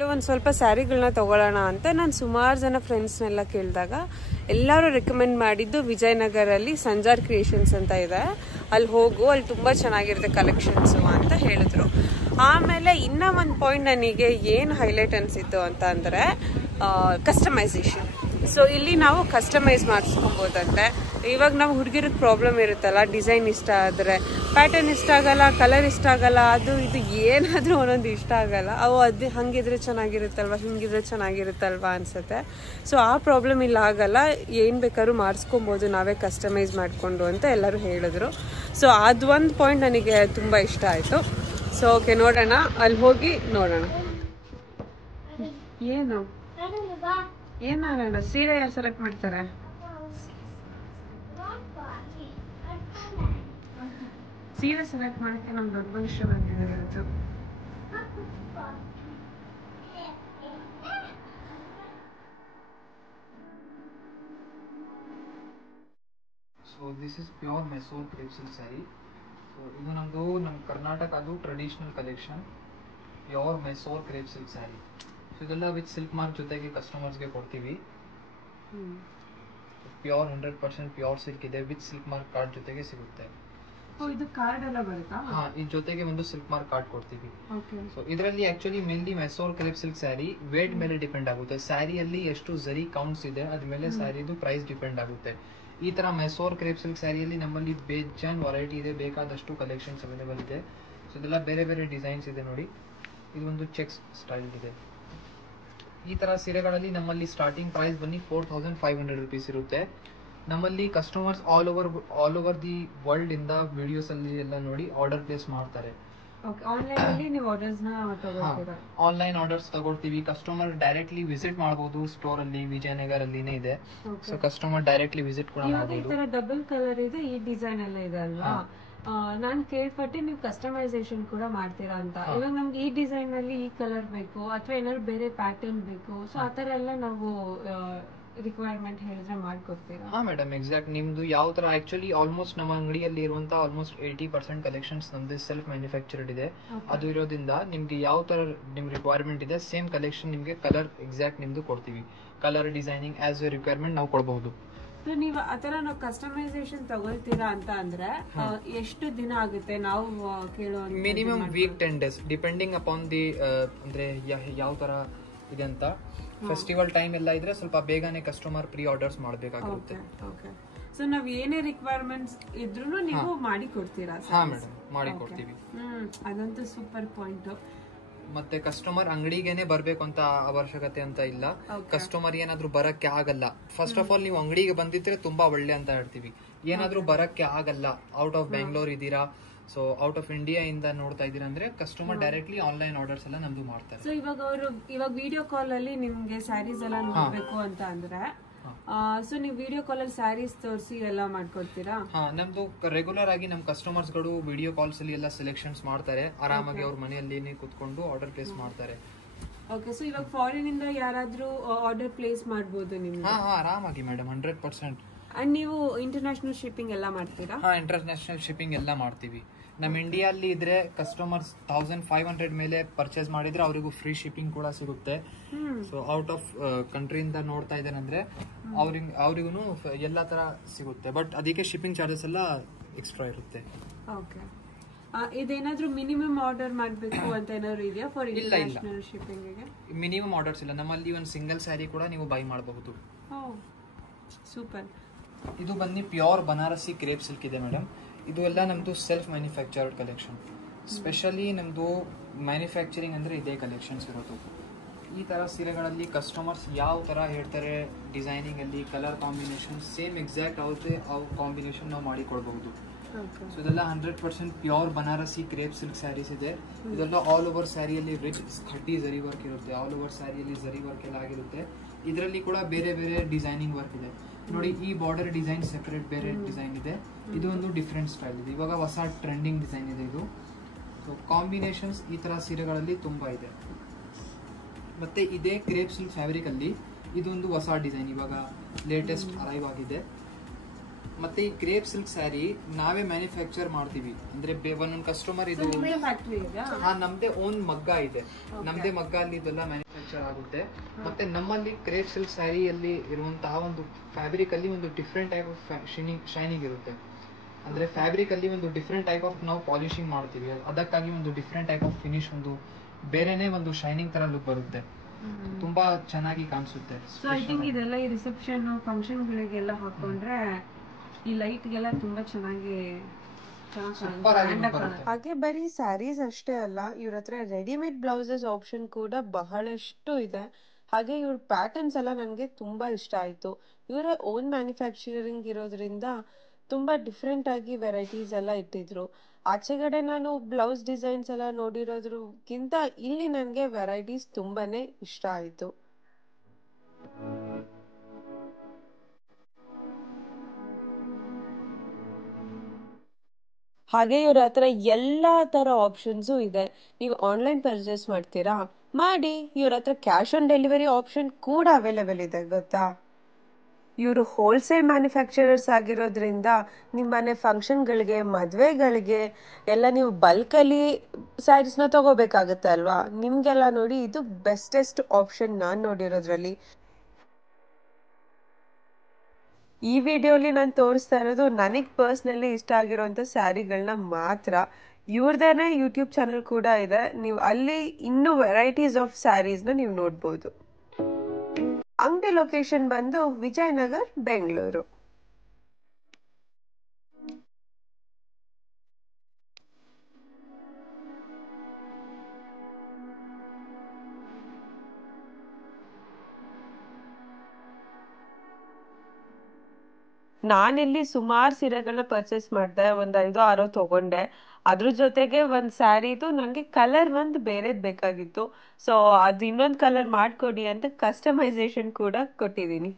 ಕೆಲವೊಂದು ಸ್ವಲ್ಪ ಸ್ಯಾರಿಗಳನ್ನ ತಗೊಳ್ಳೋಣ ಅಂತ ನಾನು ಸುಮಾರು ಜನ ಫ್ರೆಂಡ್ಸ್ನೆಲ್ಲ ಕೇಳಿದಾಗ ಎಲ್ಲರೂ ರೆಕಮೆಂಡ್ ಮಾಡಿದ್ದು ವಿಜಯನಗರಲ್ಲಿ ಸಂಜಾರ್ ಕ್ರಿಯೇಷನ್ಸ್ ಅಂತ ಇದೆ, ಅಲ್ಲಿ ಹೋಗು, ಅಲ್ಲಿ ತುಂಬ ಚೆನ್ನಾಗಿರುತ್ತೆ ಕಲೆಕ್ಷನ್ಸು ಅಂತ ಹೇಳಿದ್ರು. ಆಮೇಲೆ ಇನ್ನೂ ಒಂದು ಪಾಯಿಂಟ್ ನನಗೆ ಏನು ಹೈಲೈಟ್ ಅನಿಸಿತ್ತು ಅಂತ ಅಂದರೆ ಕಸ್ಟಮೈಸೇಷನ್. ಸೊ ಇಲ್ಲಿ ನಾವು ಕಸ್ಟಮೈಸ್ ಮಾಡಿಸ್ಕೊಬೋದಂತೆ. ಇವಾಗ ನಾವು ಹುಡುಗಿರಿಗೆ ಪ್ರಾಬ್ಲಮ್ ಇರುತ್ತಲ್ಲ, ಡಿಸೈನ್ ಇಷ್ಟ ಆದರೆ ಪ್ಯಾಟರ್ನ್ ಇಷ್ಟ ಆಗಲ್ಲ, ಕಲರ್ ಇಷ್ಟ ಆಗಲ್ಲ, ಅದು ಇದು ಏನಾದರೂ ಒಂದೊಂದು ಇಷ್ಟ ಆಗಲ್ಲ. ಅವು ಅದು ಹಂಗಿದ್ರೆ ಚೆನ್ನಾಗಿರುತ್ತಲ್ವ, ಹಿಂಗಿದ್ರೆ ಚೆನ್ನಾಗಿರುತ್ತಲ್ವ ಅನಿಸುತ್ತೆ. ಸೊ ಆ ಪ್ರಾಬ್ಲಮ್ ಇಲ್ಲ, ಆಗಲ್ಲ, ಏನು ಬೇಕಾದ್ರೂ ಮಾಡಿಸ್ಕೊಬೋದು ನಾವೇ ಕಸ್ಟಮೈಸ್ ಮಾಡಿಕೊಂಡು ಅಂತ ಎಲ್ಲರೂ ಹೇಳಿದ್ರು. ಸೊ ಅದೊಂದು ಪಾಯಿಂಟ್ ನನಗೆ ತುಂಬ ಇಷ್ಟ ಆಯಿತು. ಸೊ ಓಕೆ, ನೋಡೋಣ, ಅಲ್ಲಿ ಹೋಗಿ ನೋಡೋಣ. ಏನಾಗೋಣ, ಸೀರೆ ಯಾರು ಸೆಲೆಕ್ಟ್ ಮಾಡ್ತಾರೆ? ಸೀರೆ ಸೆಲೆಕ್ಟ್ ಮಾಡೋಕ್ಕೆ ನಮ್ಗೆ ದೊಡ್ಡ ವಿಷಯ ಬಂದಿದೆ ಇವತ್ತು. So this is pure Mysore crepe silk sari. So ಇದು ನಮ್ಮದು ನಮ್ಮ ಕರ್ನಾಟಕದು traditional collection, pure Mysore crepe silk sari. So ಇದೆಲ್ಲ ವಿತ್ ಸಿಲ್ಕ್ ಮಾರ್ಕ್ ಜೊತೆಗೆ ಕಸ್ಟಮರ್ಸ್ಗೆ ಕೊಡ್ತೀವಿ. ಪ್ಯೂರ್ 100% ಪ್ಯೂರ್ ಸಿಲ್ಕ್ ಇದೆ, ವಿತ್ ಸಿಲ್ಕ್ ಮಾರ್ಕ್ ಕಾರ್ಡ್ ಜೊತೆಗೆ ಸಿಗುತ್ತೆ. ಇದು ಕಾರ್ಡ್ ಎಲ್ಲ ಬರುತ್ತಾ? ಹಾ, ಈ ಜೊತೆಗೆ ಒಂದು ಸಿಲ್ಕ್ ಮಾರ್ಕ್ ಕಾರ್ಡ್ ಕೊಡ್ತೀವಿ. ಸೊ ಇದರಲ್ಲಿ actually mainly Mysore crepe silk sari weight ಮೇಲೆ ಡಿಪೆಂಡ್ ಆಗುತ್ತೆ. ಸ್ಯಾರಿಯಲ್ಲಿ ಎಷ್ಟು ಜರಿ ಕೌಂಟ್ಸ್ ಇದೆ ಅದ್ರ ಮೇಲೆ ಸ್ಯಾರಿದು ಪ್ರೈಸ್ ಡಿಪೆಂಡ್ ಆಗುತ್ತೆ. ಈ ತರ ಮೈಸೂರ್ ಕ್ರೇಪ್ ಸಿಲ್ಕ್ ಸ್ಯಾರಿಯಲ್ಲಿ ನಮ್ಮಲ್ಲಿ ಬೇಜಾನ್ ವೆರೈಟಿ ಇದೆ, ಬೇಕಾದಷ್ಟು ಕಲೆಕ್ಷನ್ಸ್ ಅವೈಲೇಬಲ್ ಇದೆ. ಸೊ ಇದೆಲ್ಲ ಬೇರೆ ಬೇರೆ ಡಿಸೈನ್ಸ್ ಇದೆ ನೋಡಿ. ಇದು ಒಂದು ಚೆಕ್ಸ್ ಸ್ಟೈಲ್ ಇದೆ. ಈ ತರ ಸೀರೆಗಳಲ್ಲಿ ನಮ್ಮಲ್ಲಿ ಸ್ಟಾರ್ಟಿಂಗ್ ಪ್ರೈಸ್ ಬನ್ನಿ 4500 ರೂಪೀಸ್ ಇರುತ್ತೆ. ನಮ್ಮಲ್ಲಿ customers all over the world ಇಂದ ವಿಡಿಯೋಸ್ ಅಲ್ಲಿ ಎಲ್ಲ ನೋಡಿ ಆರ್ಡರ್ ಪ್ಲೇಸ್ ಮಾಡ್ತಾರೆ. ಆನ್ಲೈನ್ ಆರ್ಡರ್ಸ್ ತಗೊಳ್ತೀವಿ. ಕಸ್ಟಮರ್ ಡೈರೆಕ್ಟ್ಲಿ ವಿಸಿಟ್ ಮಾಡಬಹುದು. ಸ್ಟೋರ್ ಅಲ್ಲಿ ವಿಜಯನಗರ ಅಲ್ಲಿನೇ ಇದೆ. ಸೊ ಕಸ್ಟಮರ್ ಡೈರೆಕ್ಟ್ಲಿ ವಿಸಿಟ್ ಕೂಡ ಮಾಡಬಹುದು. ಡಬಲ್ ಕಲರ್ ಇದೆ, ಈ ಡಿಸೈನ್ ಎಲ್ಲ ಇದೆ ಅಲ್ವಾ? ನಾನು ಕೇಳ್ಪಟ್ಟೆ ನೀವು ಕಸ್ಟಮೈಸೇಷನ್ ಕೂಡ ಮಾಡ್ತೀರಾ ಅಂತ. ಇವಾಗ ನಮ್ಗೆ ಈ ಡಿಸೈನ್ ಅಲ್ಲಿ ಈ ಕಲರ್ ಬೇಕು ಅಥವಾ ಏನಾದ್ರು ಬೇರೆ ಪ್ಯಾಟರ್ನ್ ಬೇಕು, ಸೊ ಆತರ ಎಲ್ಲ ನಾವು ರಿಕ್ವೈರ್ಮೆಂಟ್ ಹೇಳಿದ್ರೆ ಮಾಡ್ಕೊಡ್ತೀರಾ? ಹಾ ಮೇಡಮ್, ಎಕ್ಸಾಕ್ಟ್ ನಿಮ್ದು ಯಾವ ತರ. ಆಕ್ಚುಲಿ ಆಲ್ಮೋಸ್ಟ್ ನಮ್ಮ ಅಂಗಡಿಯಲ್ಲಿ ಇರುವಂತ ಆಲ್ಮೋಸ್ಟ್ 80% ಕಲೆಕ್ಷನ್ಸ್ ನಮ್ದು ಸೆಲ್ಫ್ ಮ್ಯಾನುಫ್ಯಾಕ್ಚರ್ಡ್ ಇದೆ. ಅದು ಇರೋದ್ರಿಂದ ನಿಮ್ಗೆ ಯಾವ ತರ ನಿಮ್ ರಿಕ್ವೈರ್ಮೆಂಟ್ ಇದೆ ಸೇಮ್ ಕಲೆಕ್ಷನ್ ನಿಮ್ಗೆ ಕಲರ್ ಎಕ್ಸಾಕ್ಟ್ ನಿಮ್ದು ಕೊಡ್ತೀವಿ. Colour designing as A requirement ನಾವು ಕೊಡಬಹುದು. ನೀವು ಆತರ ನಾವು ಕಸ್ಟಮೈಸೇಷನ್ ತಗೊಳ್ತೀರಾ ಅಂತ ಅಂದ್ರೆ ಎಷ್ಟು ದಿನ ಆಗುತ್ತೆ ನಾವು ಕೇಳೋ? Minimum week 10 days depending upon the ಅಂದ್ರೆ ಯಾವ ತರ ಇದೆ ಅಂತ. ಫೆಸ್ಟಿವಲ್ ಟೈಮ್ ಎಲ್ಲ ಇದ್ರೆ ಸ್ವಲ್ಪ ಬೇಗನೆ ಕಸ್ಟಮರ್ ಪ್ರೀ ಆರ್ಡರ್ಸ್ ಮಾಡಬೇಕಾಗುತ್ತೆ. ಸೊ ನಾವ್ ಏನೇ ರಿಕ್ವೈರ್ಮೆಂಟ್ಸ್ ಇದ್ರೂ ನೀವು ಮಾಡಿ ಕೊಡ್ತೀರಾ? ಹಾ ಮೇಡಮ್, ಮಾಡಿ ಕೊಡ್ತೀವಿ. ಅದಂತೂ ಸೂಪರ್ ಪಾಯಿಂಟ್. ಮತ್ತೆ ಕಸ್ಟಮರ್ ಅಂಗಡಿಗೆನೆ ಬರ್ಬೇಕು ಅಂತ ಅವಶ್ಯಕತೆ ಅಂತ ಇಲ್ಲ. ಕಸ್ಟಮರ್ ಏನಾದ್ರೂ ಬರಕ್ಕೆ ಆಗಲ್ಲ, ಫಸ್ಟ್ ಆಫ್ ಆಲ್ ನೀವು ಅಂಗಡಿಗೆ ಬಂದಿದ್ರೆ ತುಂಬಾ ಒಳ್ಳೆ ಅಂತ ಹೇಳ್ತೀವಿ. ಏನಾದ್ರೂ ಬರಕ್ಕೆ ಆಗಲ್ಲ, ಔಟ್ ಆಫ್ ಬೆಂಗಳೂರು ಇದೀರಾ, ಸೊ ಔಟ್ ಆಫ್ ಇಂಡಿಯಾ ಇಂದ ನೋಡ್ತಾ ಇದೀರಾ ಅಂದ್ರೆ ಕಸ್ಟಮರ್ ಡೈರೆಕ್ಟ್ಲಿ ಆನ್ಲೈನ್ ಆರ್ಡರ್ಸ್ ಎಲ್ಲ ನಮ್ದು ಮಾಡ್ತಾರೆ. ಸೊ ಇವಾಗ ವಿಡಿಯೋ ಕಾಲ್ ಅಲ್ಲಿ ನಿಮ್ಗೆ ಸ್ಯಾರೀಸ್ ಎಲ್ಲ ನೋಡ್ಬೇಕು ಅಂತ ಅಂದ್ರೆ ಸೊ ನೀವು ವಿಡಿಯೋ ಕಾಲ್ ಅಲ್ಲಿ ಸ್ಯಾರೀಸ್ ತೋರಿಸಿ ಎಲ್ಲ ಮಾಡ್ಕೊಡ್ತೀರಾ? ಹಾ, ನಮ್ದು ರೆಗ್ಯುಲರ್ ಆಗಿ ನಮ್ ಕಸ್ಟಮರ್ಸ್ ಗಳು ವಿಡಿಯೋ ಕಾಲ್ಸ್ ಅಲ್ಲಿ ಎಲ್ಲ ಸೆಲೆಕ್ಷನ್ಸ್ ಮಾಡ್ತಾರೆ. ಆರಾಮಾಗಿ ಅವ್ರ ಮನೆಯಲ್ಲಿ ಕುತ್ಕೊಂಡು ಆರ್ಡರ್ ಪ್ಲೇಸ್ ಮಾಡ್ತಾರೆ. ಓಕೆ, ಸೊ ಇವಾಗ ಫಾರಿನ್ ಇಂದ ಯಾರಾದ್ರೂ ಆರ್ಡರ್ ಪ್ಲೇಸ್ ಮಾಡಬಹುದು ನಿಮ್ಗೆ? ಹಾ, ಆರಾಮಾಗಿ ಮೇಡಮ್, 100%. ಅಂಡ್ ನೀವು ಇಂಟರ್ನ್ಯಾಷನಲ್ ಶಿಪ್ಪಿಂಗ್ ಎಲ್ಲ ಮಾಡ್ತೀರಾ? ಹಾ, ಇಂಟರ್ನ್ಯಾಷನಲ್ ಶಿಪ್ಪಿಂಗ್ ಎಲ್ಲ ಮಾಡ್ತೀವಿ. ನಮ್ ಇಂಡಿಯಾ ಅಲ್ಲಿ ಇದ್ರೆ ಕಸ್ಟಮರ್ಸ್ 1500 ಮೇಲೆ ಪರ್ಚೇಸ್ ಮಾಡಿದ್ರೆ ಅವರಿಗೂ ಫ್ರೀ ಶಿಪ್ಪಿಂಗ್ ಕೂಡ ಸಿಗುತ್ತೆ. ಸೊ ಔಟ್ ಆಫ್ ಕಂಟ್ರಿಯಿಂದ ನೋಡ್ತಾ ಇದ್ದಾರೆ ಅಂದ್ರೆ ಅವ್ರಿಗೂ ಎಲ್ಲಾ ತರ ಸಿಗುತ್ತೆ. ಬಟ್ ಅದಕ್ಕೆ ಶಿಪ್ಪಿಂಗ್ ಚಾರ್ಜಸ್ ಎಲ್ಲ ಎಕ್ಸ್ಟ್ರಾ ಇರುತ್ತೆ. ಓಕೆ, ಇದೇನಾದ್ರೂ ಮಿನಿಮಮ್ ಆರ್ಡರ್ ಮಾಡಬೇಕು ಅಂತ ಏನಾದ್ರು ಇದೆಯಾ ಫಾರ್ ಇಂಟರ್ನ್ಯಾಷನಲ್ ಶಿಪ್ಪಿಂಗ್ ಗೆ? ಮಿನಿಮಮ್ ಆರ್ಡರ್ಸ್ ಇಲ್ಲ. ನಮ್ಮಲ್ಲಿ ಒಂದು ಸಿಂಗಲ್ ಸ್ಯಾರಿ ಕೂಡ ನೀವು ಬೈ ಮಾಡಬಹುದು. ಸೂಪರ್. ಇದು ಬನ್ನಿ ಪ್ಯೂರ್ ಬನಾರಸಿ ಕ್ರೇಪ್ ಸಿಲ್ಕ್ ಇದೆ ಮೇಡಮ್. ಇದು ಎಲ್ಲ ನಮ್ದು ಸೆಲ್ಫ್ ಮ್ಯಾನುಫ್ಯಾಕ್ಚರ್ಡ್ ಕಲೆಕ್ಷನ್. ಸ್ಪೆಷಲಿ ನಮ್ದು ಮ್ಯಾನುಫ್ಯಾಕ್ಚರಿಂಗ್ ಅಂದ್ರೆ ಇದೇ ಕಲೆಕ್ಷನ್ಸ್ ಇರೋದು. ಈ ತರ ಸೀರೆಗಳಲ್ಲಿ ಕಸ್ಟಮರ್ಸ್ ಯಾವ ತರ ಹೇಳ್ತಾರೆ ಡಿಸೈನಿಂಗ್ ಅಲ್ಲಿ ಕಲರ್ ಕಾಂಬಿನೇಷನ್ ಸೇಮ್ ಎಕ್ಸಾಕ್ಟ್ ಆಗುತ್ತೆ, ಅವು ಕಾಂಬಿನೇಷನ್ ನಾವು ಮಾಡಿ ಕೊಡಬಹುದು. ಸೊ ಇದೆಲ್ಲ 100% pure Banarasi crepe silk saris ಇದೆ. ಇದೆಲ್ಲ ಆಲ್ ಓವರ್ ಸ್ಯಾರಿಯಲ್ಲಿ ರಿಚ್ ಖಡ್ಡಿ ಜರಿ ವರ್ಕ್ ಇರುತ್ತೆ. ಆಲ್ ಓವರ್ ಸ್ಯಾರಿಯಲ್ಲಿ ಜರಿ ವರ್ಕ್ ಎಲ್ಲ ಆಗಿರುತ್ತೆ. ಇದರಲ್ಲಿ ಕೂಡ ಬೇರೆ ಬೇರೆ ಡಿಸೈನಿಂಗ್ ವರ್ಕ್ ಇದೆ ನೋಡಿ. ಈ ಬಾರ್ಡರ್ ಡಿಸೈನ್ ಸೆಪರೇಟ್ ಬೇರೆ ಡಿಸೈನ್ ಇದೆ. ಇದು ಒಂದು ಡಿಫ್ರೆಂಟ್ ಸ್ಟೈಲ್ ಇದೆ. ಇವಾಗ ಹೊಸ ಟ್ರೆಂಡಿಂಗ್ ಡಿಸೈನ್ ಇದೆ ಇದು. ಸೊ ಕಾಂಬಿನೇಷನ್ಸ್ ಈ ತರ ಸೀರೆಗಳಲ್ಲಿ ತುಂಬಾ ಇದೆ. ಮತ್ತೆ ಇದೇ ಕ್ರೇಪ್ ಸಿಲ್ಕ್ ಫ್ಯಾಬ್ರಿಕ್ ಅಲ್ಲಿ ಇದೊಂದು ಹೊಸ ಡಿಸೈನ್ ಇವಾಗ ಲೇಟೆಸ್ಟ್ ಅರೈವ್ ಆಗಿದೆ. ಮತ್ತೆ ಈ ಕ್ರೇಪ್ ಸಿಲ್ಕ್ ಸ್ಯಾರಿ ನಾವೇ ಮ್ಯಾನುಫ್ಯಾಕ್ಚರ್ ಮಾಡ್ತೀವಿ. ಅಂದ್ರೆ ಒಂದೊಂದು ಕಸ್ಟಮರ್ ಇದು ನಮ್ದೇ ಓನ್ ಮಗ್ಗ ಇದೆ. ನಮ್ದೇ ಮಗ್ಗ ಅಲ್ಲಿ ಇದೆಲ್ಲ ಮ್ಯಾನುಫ್ಯಾಕ್ಚರ್ ಪಿಕ್ಚರ್ ಆಗುತ್ತೆ. ಮತ್ತೆ ನಮ್ಮಲ್ಲಿ ಕ್ರೇಪ್ ಸಿಲ್ಕ್ ಸ್ಯಾರಿಯಲ್ಲಿ ಇರುವಂತಹ ಒಂದು ಫ್ಯಾಬ್ರಿಕ್ ಅಲ್ಲಿ ಒಂದು ಡಿಫ್ರೆಂಟ್ ಟೈಪ್ ಆಫ್ ಶೈನಿಂಗ್ ಇರುತ್ತೆ. ಅಂದ್ರೆ ಫ್ಯಾಬ್ರಿಕ್ ಅಲ್ಲಿ ಒಂದು ಡಿಫ್ರೆಂಟ್ ಟೈಪ್ ಆಫ್ ನಾವು ಪಾಲಿಶಿಂಗ್ ಮಾಡ್ತೀವಿ, ಅದಕ್ಕಾಗಿ ಒಂದು ಡಿಫ್ರೆಂಟ್ ಟೈಪ್ ಆಫ್ ಫಿನಿಶ್, ಒಂದು ಬೇರೆನೆ ಒಂದು ಶೈನಿಂಗ್ ತರ ಲುಕ್ ಬರುತ್ತೆ, ತುಂಬಾ ಚೆನ್ನಾಗಿ ಕಾಣಿಸುತ್ತೆ. ಸೊ ಐ ಥಿಂಕ್ ಇದೆಲ್ಲ ಈ ರಿಸೆಪ್ಷನ್ ಫಂಕ್ಷನ್ಗಳಿಗೆಲ್ಲ ಹಾಕೊಂಡ್ರೆ ಈ ಲೈಟ್ಗೆಲ್ಲ ತುಂಬಾ ಚೆನ್ನಾಗಿ ಸೂಪರ್ ಆಗಿ look ಬರುತ್ತೆ. ಹಾಗೆ ಬರೀ ಸ್ಯಾರೀಸ್ ಅಷ್ಟೇ ಅಲ್ಲ, ಇವ್ರ ಹತ್ರ ರೆಡಿಮೇಡ್ ಬ್ಲೌಸಸ್ ಆಪ್ಷನ್ ಕೂಡ ಬಹಳಷ್ಟು ಇದೆ. ಹಾಗೆ ಇವ್ರ ಪ್ಯಾಟರ್ನ್ಸ್ ಎಲ್ಲ ನನಗೆ ತುಂಬಾ ಇಷ್ಟ ಆಯ್ತು. ಇವರ ಓನ್ ಮ್ಯಾನುಫ್ಯಾಕ್ಚರಿಂಗ್ ಇರೋದ್ರಿಂದ ತುಂಬಾ ಡಿಫ್ರೆಂಟ್ ಆಗಿ ವೆರೈಟೀಸ್ ಎಲ್ಲ ಇಟ್ಟಿದ್ರು. ಆಚೆಗಡೆ ನಾನು ಬ್ಲೌಸ್ ಡಿಸೈನ್ಸ್ ಎಲ್ಲ ನೋಡಿರೋದ್ರಕ್ಕಿಂತ ಇಲ್ಲಿ ನನಗೆ ವೆರೈಟೀಸ್ ತುಂಬಾನೇ ಇಷ್ಟ ಆಯ್ತು. ಹಾಗೆ ಇವ್ರ ಹತ್ರ ಎಲ್ಲಾ ತರ ಆಪ್ಷನ್ಸು ಇದೆ. ನೀವು ಆನ್ಲೈನ್ ಪರ್ಚೇಸ್ ಮಾಡ್ತೀರಾ, ಮಾಡಿ. ಇವ್ರ ಹತ್ರ ಕ್ಯಾಶ್ ಆನ್ ಡೆಲಿವರಿ ಆಪ್ಷನ್ ಕೂಡ ಅವೈಲೇಬಲ್ ಇದೆ, ಗೊತ್ತಾ? ಇವರು ಹೋಲ್ಸೇಲ್ ಮ್ಯಾನುಫ್ಯಾಕ್ಚರರ್ಸ್ ಆಗಿರೋದ್ರಿಂದ ನಿಮ್ಮನೆ ಫಂಕ್ಷನ್ಗಳಿಗೆ, ಮದುವೆಗಳಿಗೆ ಎಲ್ಲ ನೀವು ಬಲ್ಕಲ್ಲಿ ಸ್ಯಾರೀಸ್ನ ತಗೋಬೇಕಾಗತ್ತೆ ಅಲ್ವಾ? ನಿಮಗೆಲ್ಲ ನೋಡಿ ಇದು ಬೆಸ್ಟೆಸ್ಟ್ ಆಪ್ಷನ್ ನಾನು ನೋಡಿರೋದ್ರಲ್ಲಿ. ಈ ವಿಡಿಯೋಲಿ ನಾನು ತೋರಿಸ್ತಾ ಇರೋದು ನನಗೆ ಪರ್ಸ್ನಲಿ ಇಷ್ಟ ಆಗಿರೋಂಥ ಸ್ಯಾರಿಗಳನ್ನ ಮಾತ್ರ. ಇವ್ರದೇನೆ ಯೂಟ್ಯೂಬ್ ಚಾನಲ್ ಕೂಡ ಇದೆ, ನೀವು ಅಲ್ಲಿ ಇನ್ನೂ ವೆರೈಟೀಸ್ ಆಫ್ ಸ್ಯಾರೀಸ್ನ ನೀವು ನೋಡ್ಬೋದು. ಅಂಗಡಿ ಲೊಕೇಶನ್ ಬಂದು ವಿಜಯನಗರ್, ಬೆಂಗಳೂರು. ನಾನಿಲ್ಲಿ ಸುಮಾರು ಸೀರೆಗಳನ್ನ ಪರ್ಚೇಸ್ ಮಾಡಿದೆ, ಒಂದು 5-6 ತಗೊಂಡೆ. ಅದ್ರ ಜೊತೆಗೆ ಒಂದು ಸ್ಯಾರಿದು ನನಗೆ ಕಲರ್ ಒಂದು ಬೇರೆದು ಬೇಕಾಗಿತ್ತು. ಸೊ ಅದು ಇನ್ನೊಂದು ಕಲರ್ ಮಾಡಿಕೊಡಿ ಅಂತ ಕಸ್ಟಮೈಸೇಷನ್ ಕೂಡ ಕೊಟ್ಟಿದ್ದೀನಿ.